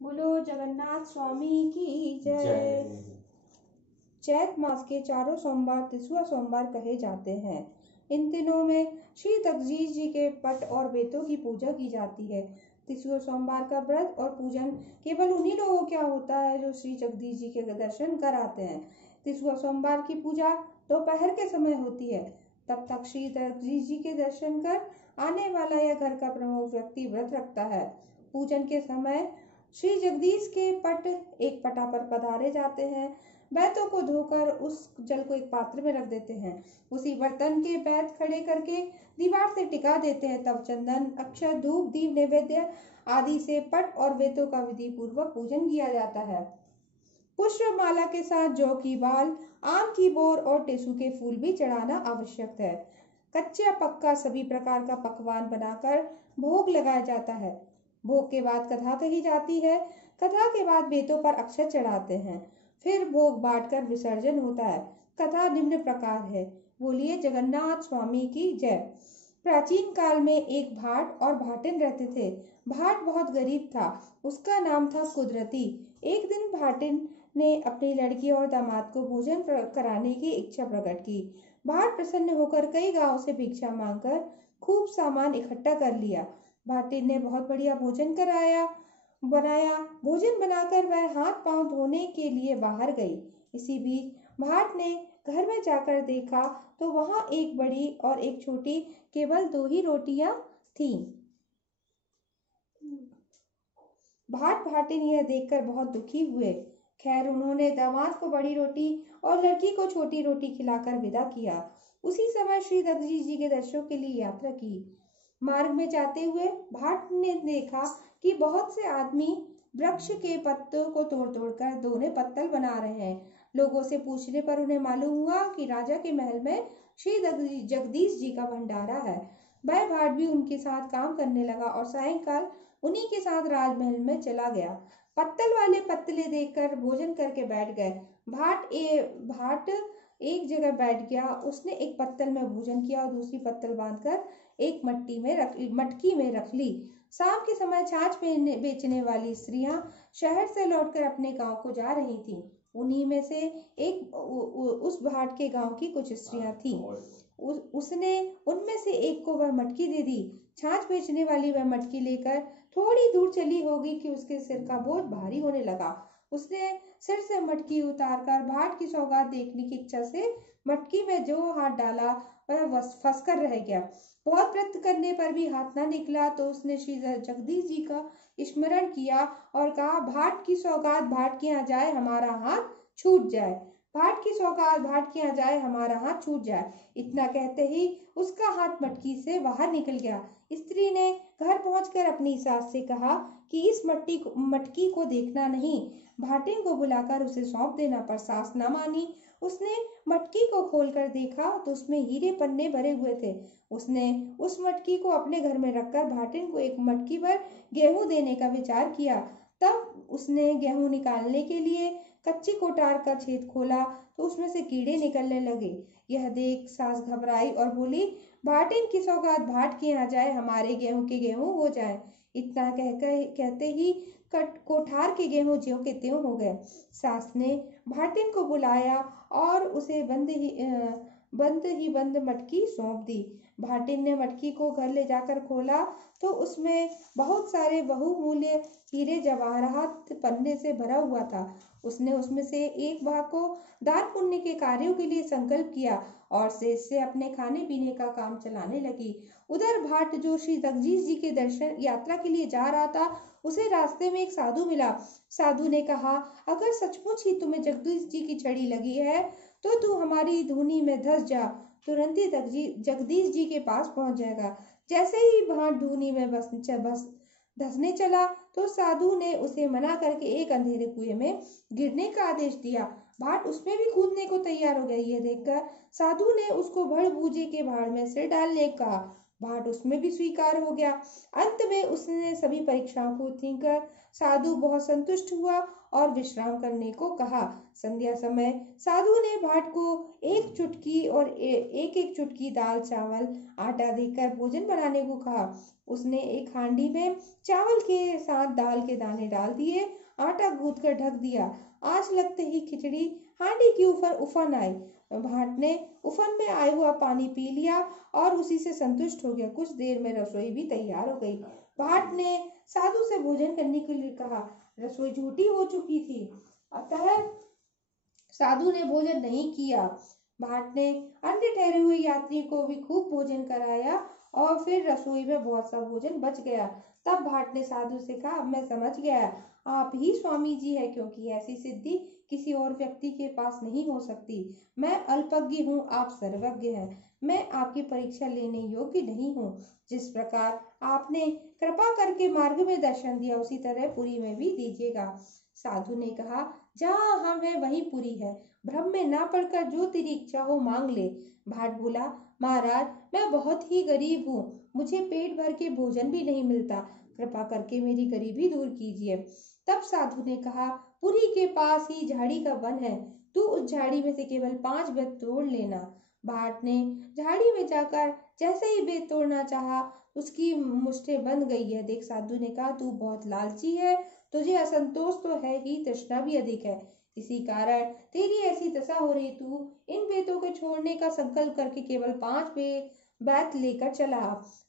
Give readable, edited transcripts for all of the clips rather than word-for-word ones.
बोलो जगन्नाथ स्वामी की जय। चैत मास के चारों सोमवार तिसुआ सोमवार कहे जाते हैं। इन दिनों में श्री जगदीश जी के पट और बेतों की पूजा की जाती है। तिसुआ सोमवार का व्रत और पूजन केवल उन्हीं लोगों क्या होता है जो श्री जगदीश जी के दर्शन कर आते हैं। तिसुआ सोमवार की पूजा दोपहर के समय होती है। तब तक श्री जगदीश जी के दर्शन कर आने वाला या घर का प्रमुख व्यक्ति व्रत रखता है। पूजन के समय श्री जगदीश के पट एक पटा पर पधारे जाते हैं। बैतों को धोकर उस जल को एक पात्र में रख देते हैं। उसी बर्तन के बैत खड़े करके दीवार से टिका देते हैं। तब चंदन, अक्षत, धूप, दीप, नैवेद्य आदि से पट और बेतों का विधि पूर्वक पूजन किया जाता है। पुष्प माला के साथ जौ की बाल, आम की बोर और टेसू के फूल भी चढ़ाना आवश्यक है। कच्चा पक्का सभी प्रकार का पकवान बनाकर भोग लगाया जाता है। भोग के बाद कथा कही जाती है। कथा के बाद बेतों पर अक्षत चढ़ाते हैं। फिर भोग बांटकर विसर्जन होता है। कथा निम्न प्रकार है। बोलिए जगन्नाथ स्वामी की जय। प्राचीन काल में एक भाट और भाटिन रहते थे। भाट बहुत गरीब था। उसका नाम था कुदरती। एक दिन भाटिन ने अपनी लड़की और दामाद को भोजन कराने की इच्छा प्रकट की। भाट प्रसन्न होकर कई गांवों से भिक्षा मांगकर खूब सामान इकट्ठा कर लिया। भाटिन ने बहुत बढ़िया भोजन बनाया। भोजन बनाकर वह हाथ पांव धोने के लिए बाहर गई। इसी बीच भाट ने घर में जाकर देखा तो वहां एक बड़ी और एक छोटी केवल 2 ही रोटियां थीं। भाट भाटिन यह देखकर बहुत दुखी हुए। खैर उन्होंने दामाद को बड़ी रोटी और लड़की को छोटी रोटी खिलाकर विदा किया। उसी समय श्री जगदीश जी के दर्शनों के लिए यात्रा की। मार्ग में जाते हुए भाट ने देखा कि बहुत से आदमी वृक्ष के पत्तों को तोड़ तोड़कर दोने पत्तल बना रहे हैं। लोगों से पूछने पर उन्हें मालूम हुआ कि राजा के महल में श्री जगदीश जी का भंडारा है। वह भाट भी उनके साथ काम करने लगा और सायंकाल उन्हीं के साथ राजमहल में चला गया। पत्तल वाले पत्तले देखकर भोजन करके बैठ गए। भाट एक जगह बैठ गया। उसने एक पत्तल में भोजन किया और दूसरी पत्तल बांधकर एक मटकी में रख ली। शाम के समय छाछ बेचने वाली स्त्रियां शहर से लौटकर अपने गांव को जा रही थीं। उन्हीं में से एक उस भाट के गांव की कुछ स्त्रियां थीं। उसने उनमें से एक को वह मटकी दे दी। छाछ बेचने वाली वह मटकी लेकर थोड़ी दूर चली होगी कि उसके सिर का बोझ भारी होने लगा। उसने सिर से मटकी उतारकर भाट की सौगात देखने की इच्छा से मटकी में जो हाथ डाला वह फंसकर रह गया। बहुत प्रयत्न करने पर भी हाथ ना निकला तो उसने श्री जगदीश जी का स्मरण किया और कहा, भाट की सौगात भाट के यहाँ जाए हमारा हाथ छूट जाए। भाट की सौगात भाट के यहाँ जाए हमारा हाथ छूट जाए। इतना कहते ही उसका हाथ मटकी से बाहर निकल गया। स्त्री ने घर पहुंचकर अपनी सास से कहा कि इस मटकी को देखना नहीं, भाटिन को बुलाकर उसे सौंप देना। पर सास न मानी। उसने मटकी को खोलकर देखा तो उसमें हीरे पन्ने भरे हुए थे। उसने उस मटकी को अपने घर में रखकर भाटिन को एक मटकी भर गेहूं देने का विचार किया। तब उसने गेहूं निकालने के लिए कच्ची कोठार का छेद खोला तो उसमें से कीड़े निकलने लगे। यह देख सास घबराई और बोली, भाटिन की सौगात भाट के यहाँ जाए हमारे गेहूं के गेहूं हो जाए। इतना कहते ही कोठार के गेहूं ज्यों के त्यों हो गए। सास ने भाटिन को बुलाया और उसे बंद मटकी सौंप दी। भाटिन ने मटकी को घर ले जाकर खोला तो उसमें बहुत सारे बहुमूल्य हीरे जवाहरात पन्ने से भरा हुआ था। उसने उसमें से एक भाग को दान पुण्य के कार्यों के लिए संकल्प किया और से अपने खाने पीने का काम चलाने लगी। उधर भाट जो श्री जगदीश जी के दर्शन यात्रा के लिए जा रहा था, उसे रास्ते में एक साधु मिला। साधु ने कहा, अगर सचमुच ही तुम्हें जगदीश जी की छड़ी लगी है तो तू हमारी धूनी में धस जा, तुरंत ही जगदीश जी के पास पहुंच जाएगा। जैसे ही भाट धूनी में बस धसने चला तो साधु ने उसे मना करके एक अंधेरे कुएं में गिरने का आदेश दिया। भाट उसमें भी कूदने को तैयार हो गया। यह देखकर साधु ने उसको भड़ बूझे के भाड़ में सिर डालने को कहा। भाट उसमें भी स्वीकार हो गया। अंत में उसने सभी परीक्षाओं को उत्तीर्ण कर साधु बहुत संतुष्ट हुआ और विश्राम करने को कहा। संध्या समय साधु ने भाट को एक चुटकी और एक एक चुटकी दाल चावल आटा देकर भोजन बनाने को कहा। उसने एक हांडी में चावल के साथ दाल के दाने डाल दिए, आटा गूंथ कर ढक दिया। आंच लगते ही खिचड़ी हांडी के ऊपर उफन आई। भाट ने उफन में आया हुआ पानी पी लिया और उसी से संतुष्ट हो गया। कुछ देर में रसोई भी तैयार हो गई। भाट ने साधु से भोजन करने के लिए कहा। रसोई झूठी हो चुकी थी, अतः साधु ने भोजन नहीं किया। भाट ने अन्य ठहरे हुए यात्री को भी खूब भोजन कराया और फिर रसोई में बहुत सा भोजन बच गया। तब भाट ने साधु से कहा, मैं समझ गया आप ही स्वामी जी है, क्योंकि ऐसी सिद्धि किसी और व्यक्ति के पास नहीं हो सकती। मैं अल्पज्ञ हूँ, आप सर्वज्ञ हैं। मैं आपकी परीक्षा लेने योग्य नहीं हूँ। जिस प्रकार आपने कृपा करके मार्ग में दर्शन दिया, उसी तरह पुरी में भी दीजिएगा। साधु ने कहा, जहाँ हम है वहीं पुरी है, भ्रम में ना पड़कर जो तेरी इच्छा हो मांग ले। भाट बोला, महाराज मैं बहुत ही गरीब हूँ, मुझे पेट भर के भोजन भी नहीं मिलता, कृपा करके मेरी गरीबी दूर कीजिए। तब साधु ने कहा, पुरी के पास ही झाड़ी का वन है, तू उस झाड़ी में से केवल 5 बेत तोड़ लेना। भाट ने झाड़ी में जाकर जैसे ही बेत तोड़ना चाहा, उसकी मुष्ठें बंध गई है। देख साधु ने कहा, तू बहुत लालची है, तुझे असंतोष तो है ही, तृष्णा भी अधिक है, इसी कारण तेरी ऐसी दशा हो रही। तू इन बेतों को छोड़ने का संकल्प करके केवल 5 बेत लेकर चला।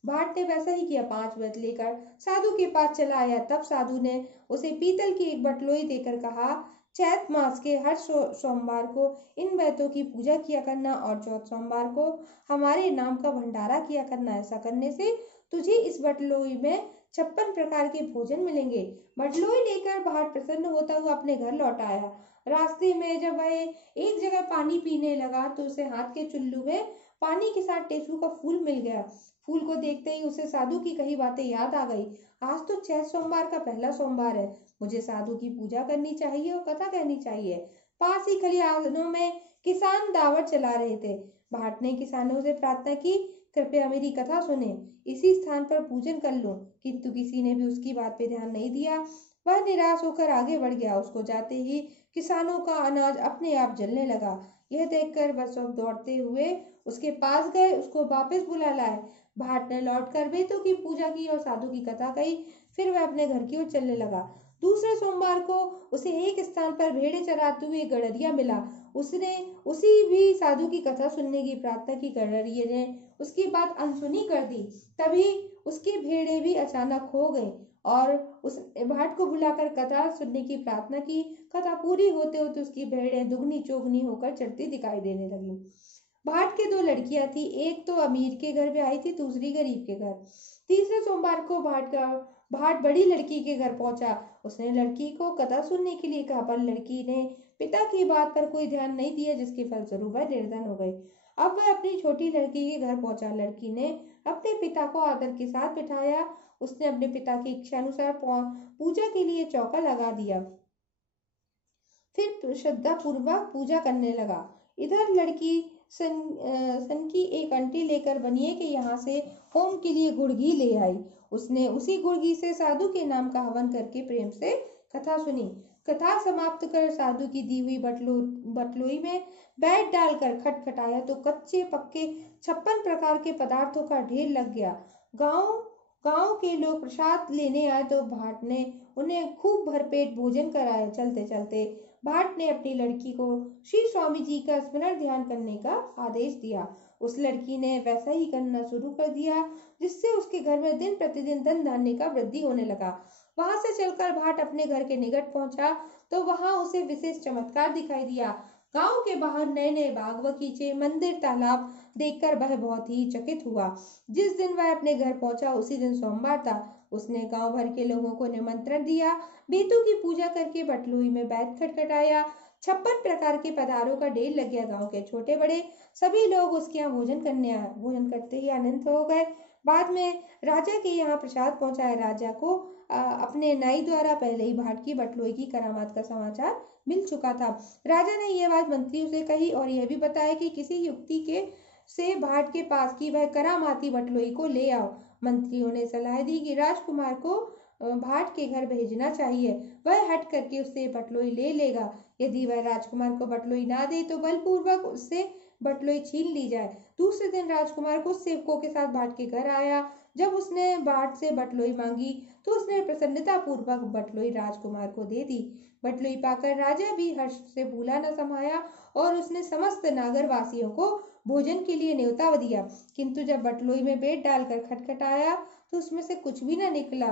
भाट ने वैसा ही किया, 5 बेत लेकर साधु के पास चला आया। तब साधु ने उसे पीतल की एक बटलोई देकर कहा, चैत मास के हर सोमवार को इन बेतों की पूजा किया करना और चौथ सोमवार को हमारे नाम का भंडारा किया करना। ऐसा करने से तुझे इस बटलोई में 56 प्रकार के भोजन मिलेंगे। बटलोई लेकर भाट प्रसन्न होता हुआ अपने घर लौट आया। रास्ते में जब वह एक जगह पानी पीने लगा तो उसे हाथ के चुल्लू में पानी के साथ टेसू का फूल मिल गया। फूल को देखते ही उसे साधु की कही बातें याद आ गई। आज तो चैत सोमवार का पहला सोमवार है, मुझे साधु की पूजा करनी चाहिए और कथा कहनी चाहिए। पास ही खलिहानों में किसान दावत चला रहे थे। भाट ने किसानों से प्रार्थना की, कृपया मेरी कथा सुने, इसी स्थान पर पूजन कर लूं, किंतु किसी ने भी उसकी बात पे ध्यान नहीं दिया। वह निराश होकर आगे बढ़ गया। उसको जाते ही किसानों का अनाज अपने आप जलने लगा। यह देखकर वह सब दौड़ते हुए उसके पास गए, उसको वापस बुला लाए। भाट ने लौटकर बेतों की पूजा की और साधु की कथा कही। फिर वह अपने घर की ओर चलने लगा। दूसरे सोमवार को उसे एक स्थान पर भेड़ें चराते हुए गडरिया मिला। उसने उसी भी साधु की कथा सुनने की प्रार्थना की। गडरिये ने उसकी बात अनसुनी कर दी। तभी उसकी भेड़ें भी अचानक खो गईं और उस भाट को बुलाकर कथा सुनने की प्रार्थना की। कथा पूरी होते होते उसकी भेड़ें दुगनी चौगनी होकर चढ़ती दिखाई देने लगी। भाट के 2 लड़कियां थी, एक तो अमीर के घर में आई थी, दूसरी गरीब के घर। तीसरे सोमवार को भाट बड़ी लड़की के घर पहुंचा। उसने लड़की को कथा सुनने के लिए कहा, पर लड़की ने पिता की बात पर कोई ध्यान नहीं दिया, जिसके फलस्वरूप वह निर्धन हो गई। अब वह अपनी छोटी लड़की के घर पहुंचा। लड़की ने अपने पिता को आदर के साथ बिठाया। उसने अपने पिता की इच्छा अनुसार पूजा के लिए चौका लगा दिया, फिर श्रद्धा पूर्वक पूजा करने लगा। इधर लड़की सन की एक अंटी लेकर बनिए के यहाँ से होम के लिए गुड़ घी ले आई। उसने उसी गुड़ घी से साधु के नाम का हवन करके प्रेम से कथा सुनी। कथा समाप्त कर साधु की दी हुई बटलोई में बैठ डालकर खटखटाया तो कच्चे पक्के 56 प्रकार के पदार्थों का ढेर लग गया। गांव के लोग प्रसाद लेने आए तो भाट ने उन्हें खूब भरपेट भोजन कराया। चलते चलते भाट ने अपनी लड़की को श्री स्वामी जी का स्मरण ध्यान करने का आदेश दिया। उस लड़की ने वैसा ही करना शुरू कर दिया, जिससे उसके घर में दिन प्रतिदिन धन धान्य का वृद्धि होने लगा। वहां से चलकर भाट अपने घर के निकट पहुंचा तो वहां उसे विशेष चमत्कार दिखाई दिया। गांव के बाहर नए नए बाग बगीचे, मंदिर, तालाब देखकर वह बहुत ही चकित हुआ। जिस दिन वह अपने घर पहुंचा उसी दिन सोमवार था। उसने गांव भर के लोगों को निमंत्रण दिया। बेतों की पूजा करके बटलोई में बैठ खटखटाया। 56 प्रकार के पदार्थों का ढेर लग गया। गांव के छोटे बड़े सभी लोग उसके यहाँ भोजन करते ही आनंद हो गए। बाद में राजा के यहाँ प्रसाद पहुंचाया। राजा को अपने नाई द्वारा पहले ही भाट की बटलोई की करामात का समाचार मिल चुका था। राजा ने यह बात मंत्रियों से कही और यह भी बताया कि किसी युक्ति के से भाट के पास की वह करामाती बटलोई को ले आओ। मंत्रियों ने सलाह दी कि राजकुमार को भाट के घर भेजना चाहिए। वह हट करके उससे बटलोई ले लेगा। यदि वह राजकुमार को बटलोई ना दे तो बलपूर्वक उससे बटलोई छीन ली जाए। दूसरे दिन राजकुमार कुछ सेवकों के साथ भाट के घर आया। जब उसने भाट से बटलोई मांगी तो उसने प्रसन्नता पूर्वक बटलोई राजकुमार को दे दी। बटलोई पाकर राजा भी हर्ष से भूला न समाया और उसने समस्त नागर वासियों को भोजन के लिए न्योता दिया। किंतु जब बटलोई में पेट डालकर खटखटाया तो उसमें से कुछ भी न निकला।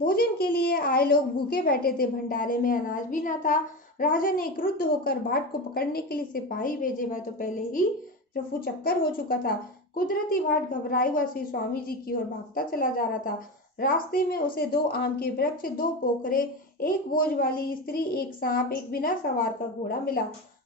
भोजन के लिए आए लोग भूखे बैठे थे, भंडारे में अनाज भी न था। राजा ने क्रुद्ध होकर भाट को पकड़ने के लिए सिपाही भेजे। वह तो पहले ही रफू चक्कर हो चुका था। कुदरती भाट घबराए हुआ श्री स्वामी जी की ओर भागता चला जा रहा था। रास्ते में उसे 2 आम के वृक्ष, 2 पोखरे, एक बोझ वाली स्त्री, एक सांप, एक बिना सवार का घोड़ा मिला।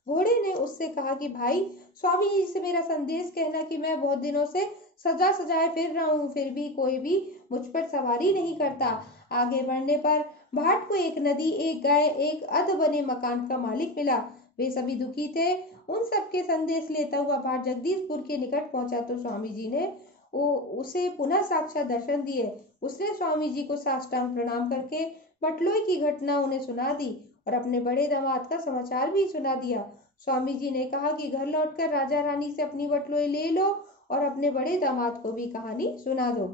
घोड़े ने उससे कहा कि भाई, स्वामी जी से मेरा संदेश कहना कि मैं बहुत दिनों से सजा सजाए फिर रहा हूँ, फिर भी कोई भी मुझ पर सवारी नहीं करता। आगे बढ़ने पर भाट को एक नदी, एक गाय, एक अध बने मकान का मालिक मिला। वे सभी दुखी थे। उन सबके संदेश लेता हुआ भाट जगदीशपुर के निकट पहुंचा तो स्वामी जी ने उसे पुनः साक्षात दर्शन दिए। उसने स्वामी जी को साष्टांग प्रणाम करके बटलोई की घटना उन्हें सुना दी और अपने बड़े दामाद का समाचार भी सुना दिया। स्वामी जी ने कहा कि घर लौटकर राजा रानी से अपनी बटलोई ले लो और अपने बड़े दामाद को भी कहानी सुना दो।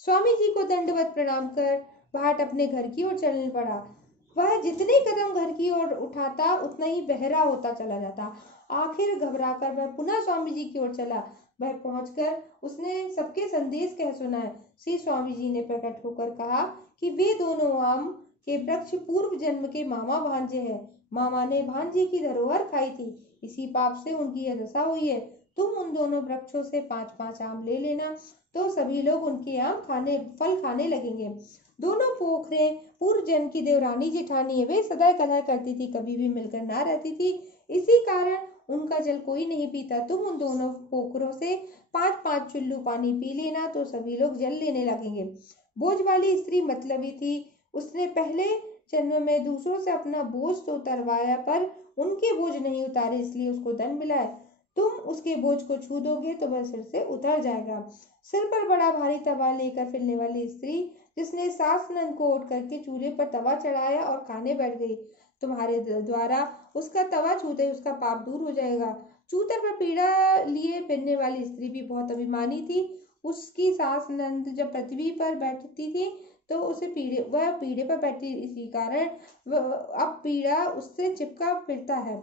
स्वामी जी को दंडवत प्रणाम कर भाट अपने घर की ओर चलने पड़ा। वह जितने कदम घर की ओर उठाता उतना ही बहरा होता चला जाता। आखिर घबराकर वह पुनः स्वामी जी की ओर चला। वह पहुंचकर उसने सबके संदेश कह सुनाए। श्री स्वामी जी ने प्रकट होकर कहा कि वे दोनों आम के वृक्ष पूर्व जन्म के मामा भांजे हैं। मामा ने भांजे की धरोहर खाई थी, इसी पाप से उनकी यह दशा हुई है। तुम उन दोनों वृक्षों से 5-5 आम ले लेना, तो सभी लोग उनके फल खाने लगेंगे। दोनों पोखरे पूर्व जन्म की देवरानी जेठानी है। वे सदा कलह करती थी, कभी भी मिलकर ना रहती थी। इसी कारण उनका जल कोई नहीं पीता। तुम उन दोनों पोखरों से 5-5 चुल्लू पानी पी लेना, तो सभी लोग जल लेने लगेंगे। बोझ वाली स्त्री मतलबी थी। उसने पहले जन्म में दूसरों से अपना बोझ तो उतरवाया, पर उनके बोझ नहीं उतारे, इसलिए उसको दंड मिला है। तुम उसके बोझ को छू दोगे तो वह सिर से उतर जाएगा। सिर पर बड़ा भारी तवा लेकर फिरने वाली स्त्री, जिसने सास नंद को उठ करके चूल्हे पर तवा चढ़ाया और खाने बैठ गई, तुम्हारे द्वारा उसका तवा छूते उसका पाप दूर हो जाएगा। चूतर पर पीड़ा लिए फिरने वाली स्त्री भी बहुत अभिमानी थी। उसकी सास नंद जब पृथ्वी पर बैठती थी तो वह पीढ़े पर बैठती, इसी कारण अब पीड़ा उससे चिपका फिरता है।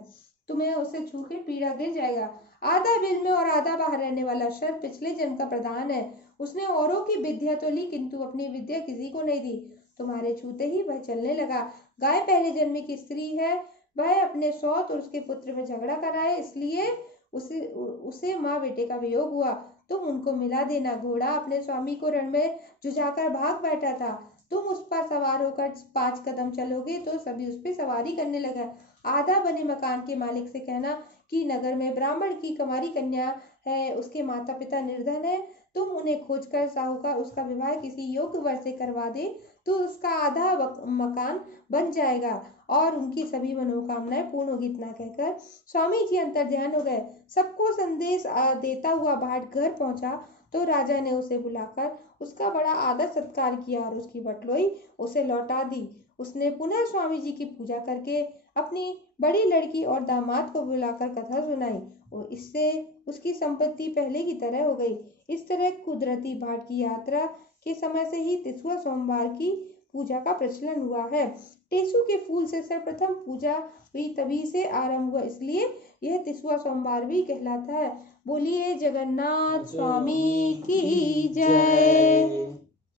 तुम्हें उसे छू के पीड़ा गिर जाएगा। आधा बिल में और आधा बाहर रहने वाला शर पिछले जन्म का प्रधान है। उसने औरों की विद्या तो ली, किंतु अपनी विद्या किसी को नहीं दी। तुम्हारे छूते ही वह चलने लगा। गाय पहले जन्म की स्त्री है। वह अपने सौत और उसके पुत्र में झगड़ा कराए, इसलिए उसे माँ बेटे का वियोग हुआ। तुम उनको मिला देना। घोड़ा अपने स्वामी को रण में जुझाकर भाग बैठा था। तुम उस पर सवार होकर 5 कदम चलोगे तो सभी उस पर सवारी करने लगा। आधा बने मकान के मालिक से कहना कि नगर में ब्राह्मण की कुंवारी कन्या है, उसके माता पिता निर्धन है। तुम उन्हें खोजकर साहूकार उसका विवाह किसी योग्य वर से करवा दे, तो उसका आधा मकान बन जाएगा और उनकी सभी मनोकामनाएं पूर्ण होगी। इतना कहकर स्वामी जी अंतर्ध्यान हो गए। सबको संदेश देता हुआ भाट घर पहुंचा तो राजा ने उसे बुलाकर उसका बड़ा आदर सत्कार किया और उसकी बटलोई उसे लौटा दी। उसने पुनः स्वामी जी की पूजा करके अपनी बड़ी लड़की और दामाद को बुलाकर कथा सुनाई और इससे उसकी संपत्ति पहले की तरह हो गई। इस तरह कुदरती भाट की यात्रा के समय से ही तिसुआ सोमवार की पूजा का प्रचलन हुआ है। टेसु के फूल से सर्वप्रथम पूजा हुई, तभी से आरंभ हुआ, इसलिए यह तिसुआ सोमवार भी कहलाता है। बोलिए जगन्नाथ स्वामी की जय।